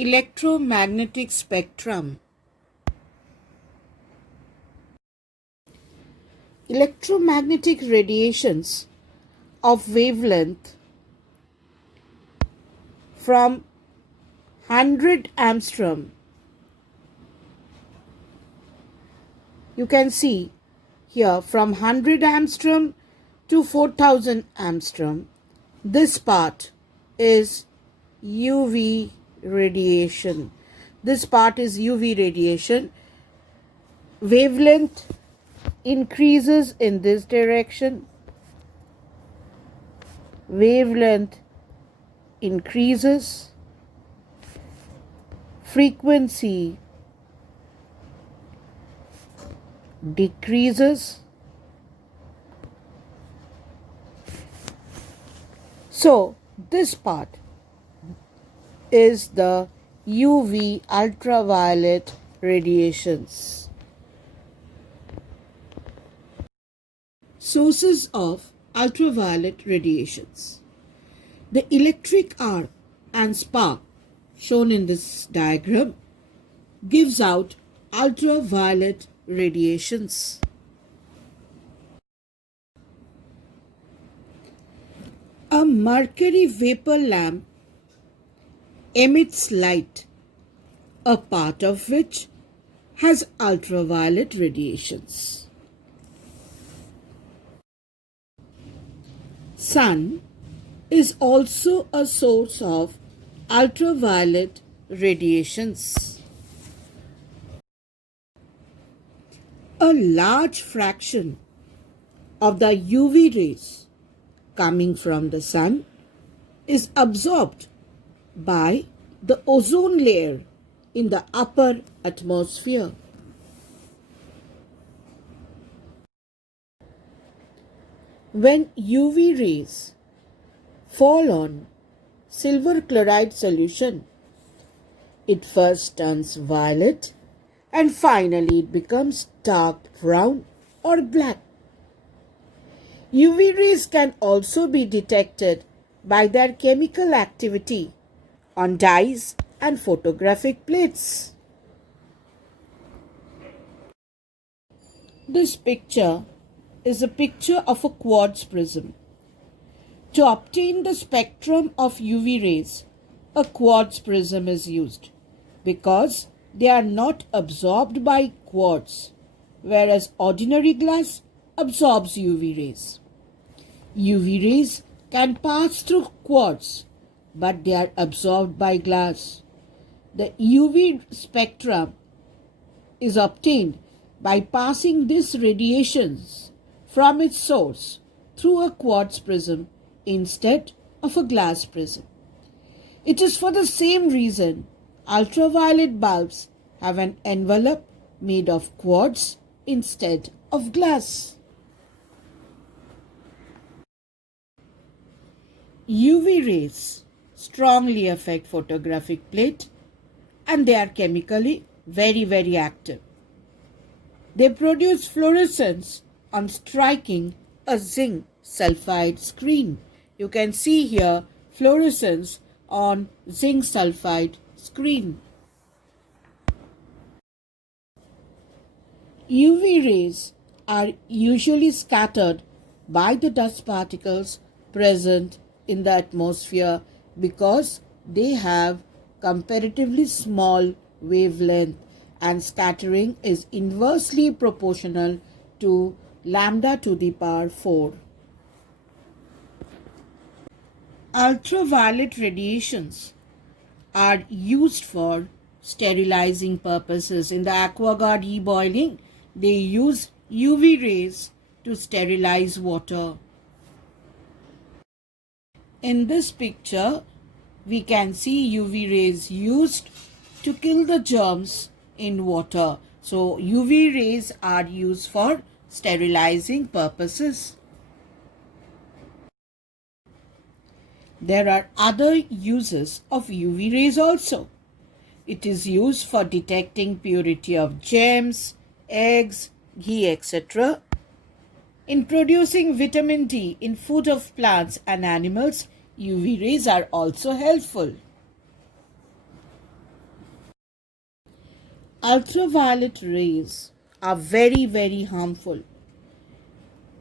Electromagnetic spectrum. Electromagnetic radiations of wavelength from 100 angstrom. You can see here from 100 angstrom to 4000 angstrom. This part is UV radiation. This part is UV radiation. Wavelength increases in this direction. Wavelength increases. Frequency decreases. So this part is the UV ultraviolet radiations. Sources of ultraviolet radiations. The electric arc and spark shown in this diagram gives out ultraviolet radiations. A mercury vapor lamp emits light, a part of which has ultraviolet radiations. Sun is also a source of ultraviolet radiations. A large fraction of the UV rays coming from the sun is absorbed by the ozone layer in the upper atmosphere. When UV rays fall on silver chloride solution, it first turns violet and finally it becomes dark brown or black. UV rays can also be detected by their chemical activity on dyes and photographic plates. This picture is a picture of a quartz prism. To obtain the spectrum of UV rays, a quartz prism is used because they are not absorbed by quartz, whereas ordinary glass absorbs UV rays. UV rays can pass through quartz, but they are absorbed by glass. The UV spectrum is obtained by passing these radiations from its source through a quartz prism instead of a glass prism. It is for the same reason ultraviolet bulbs have an envelope made of quartz instead of glass. UV rays strongly affect photographic plate and they are chemically very active. They produce fluorescence on striking a zinc sulfide screen. You can see here fluorescence on zinc sulfide screen. UV rays are usually scattered by the dust particles present in the atmosphere because they have comparatively small wavelength and scattering is inversely proportional to lambda to the power 4. Ultraviolet radiations are used for sterilizing purposes. In the AquaGuard e-boiling, they use UV rays to sterilize water. In this picture, we can see UV rays used to kill the germs in water. So, UV rays are used for sterilizing purposes. There are other uses of UV rays also. It is used for detecting purity of gems, eggs, ghee, etc. In producing vitamin D in food of plants and animals, UV rays are also helpful. Ultraviolet rays are very, very harmful.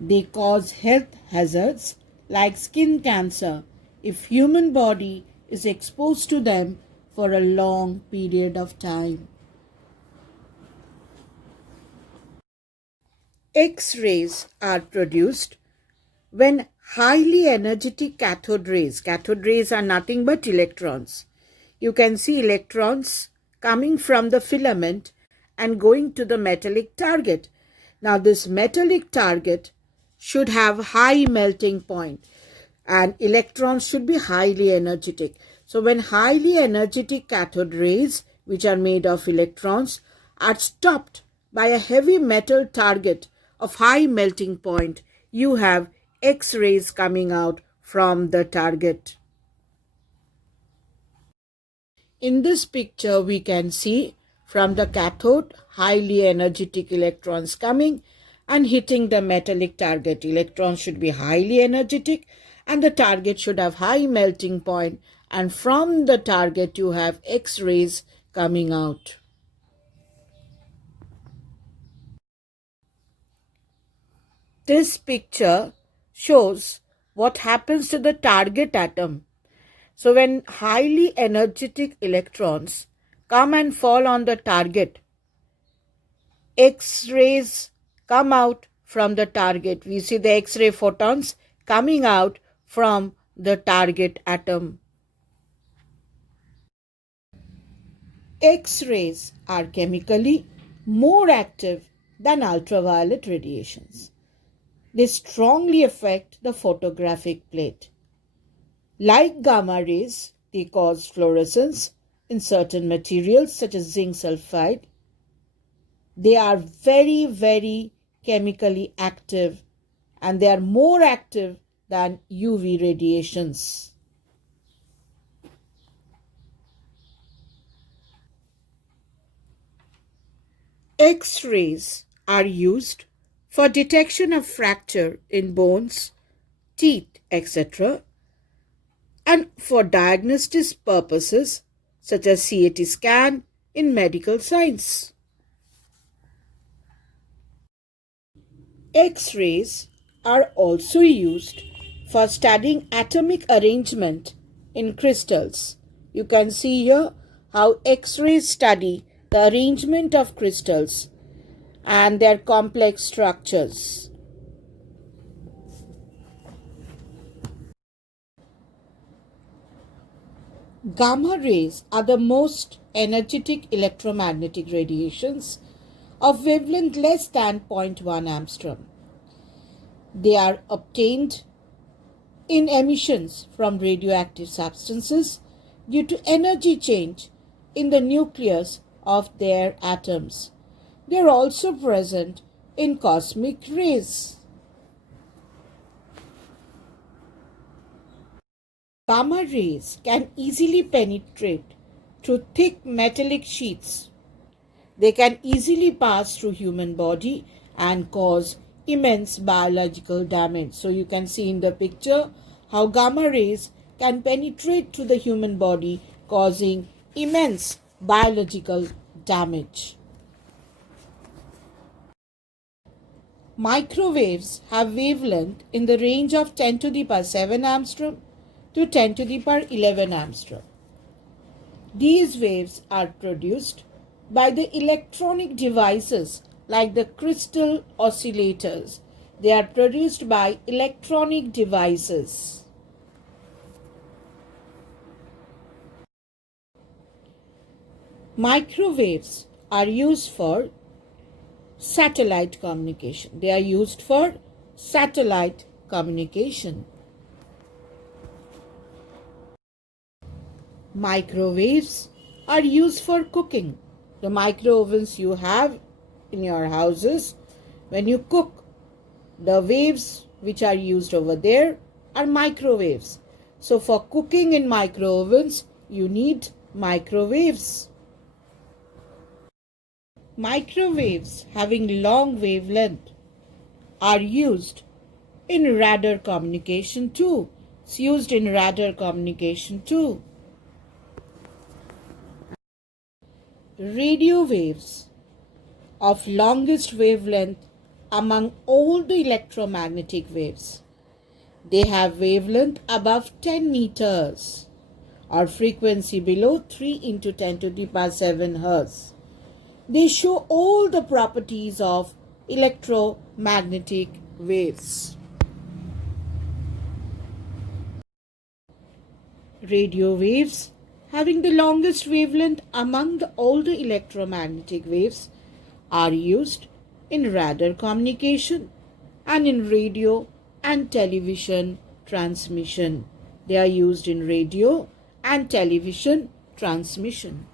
They cause health hazards like skin cancer if human body is exposed to them for a long period of time. X-rays are produced when highly energetic cathode rays are nothing but electrons. You can see electrons coming from the filament and going to the metallic target. Now this metallic target should have high melting point and electrons should be highly energetic. So when highly energetic cathode rays, which are made of electrons, are stopped by a heavy metal target of high melting point, you have X-rays coming out from the target. In this picture, we can see from the cathode highly energetic electrons coming and hitting the metallic target. Electrons should be highly energetic and the target should have high melting point, and from the target you have X-rays coming out. This picture shows what happens to the target atom. So when highly energetic electrons come and fall on the target, X-rays come out from the target. We see the X-ray photons coming out from the target atom. X-rays are chemically more active than ultraviolet radiations. They strongly affect the photographic plate. Like gamma rays, they cause fluorescence in certain materials such as zinc sulfide. They are very, very chemically active and they are more active than UV radiations. X-rays are used for detection of fracture in bones, teeth, etc., and for diagnostic purposes such as CAT scan in medical science. X-rays are also used for studying atomic arrangement in crystals. You can see here how X-rays study the arrangement of crystals and their complex structures. Gamma rays are the most energetic electromagnetic radiations of wavelength less than 0.1 angstrom. They are obtained in emissions from radioactive substances due to energy change in the nucleus of their atoms. They are also present in cosmic rays. Gamma rays can easily penetrate through thick metallic sheets. They can easily pass through human body and cause immense biological damage. So you can see in the picture how gamma rays can penetrate through the human body, causing immense biological damage. Microwaves have wavelength in the range of 10 to the power 7 angstrom to 10 to the power 11 angstrom. These waves are produced by the electronic devices like the crystal oscillators. They are produced by electronic devices. Microwaves are used for satellite communication. They are used for satellite communication. Microwaves are used for cooking. The micro ovens you have in your houses, when you cook, the waves which are used over there are microwaves. So for cooking in micro ovens, you need microwaves. Microwaves having long wavelength are used in radar communication too. It's used in radar communication too. radio waves of longest wavelength among all the electromagnetic waves. They have wavelength above 10 meters or frequency below 3 into 10 to the power 7 Hz. They show all the properties of electromagnetic waves. Radio waves having the longest wavelength among all the electromagnetic waves are used in radar communication and in radio and television transmission. They are used in radio and television transmission.